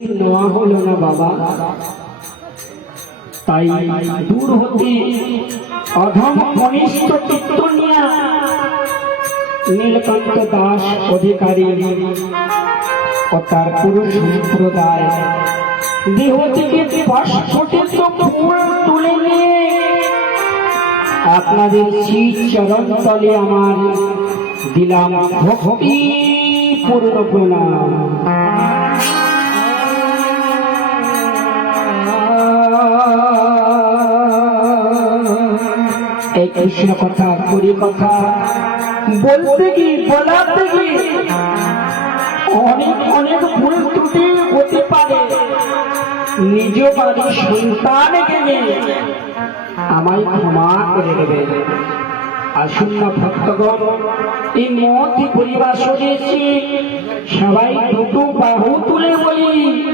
নেওয়া হলো না বাবা, তাই দূর হতে অধম কনিষ্ঠ চিত্ত নিয়া নীলকান্ত দাস অধিকারী ও তার পুরুষ সম্প্রদায় দেহ থেকে স্ফটিত ফুল তুলে নিয়ে আপনাদের শ্রী চরণ তলে আমার দিলাম ভক্তি পূর্ণ প্রণাম। এই কৃষ্ণ কথা হরি কথা বলতে গিয়ে বলাতে গিয়ে অনেক অনেক ভুল ত্রুটি হতে পারে। নিজ বাড়ির সন্তান গেলে আমায় ক্ষমা করে দেবে। আসুন না ভক্তগণ, এই মহতি পরিবার সরিয়েছি, সবাই দুটো বাহু তুলে বলি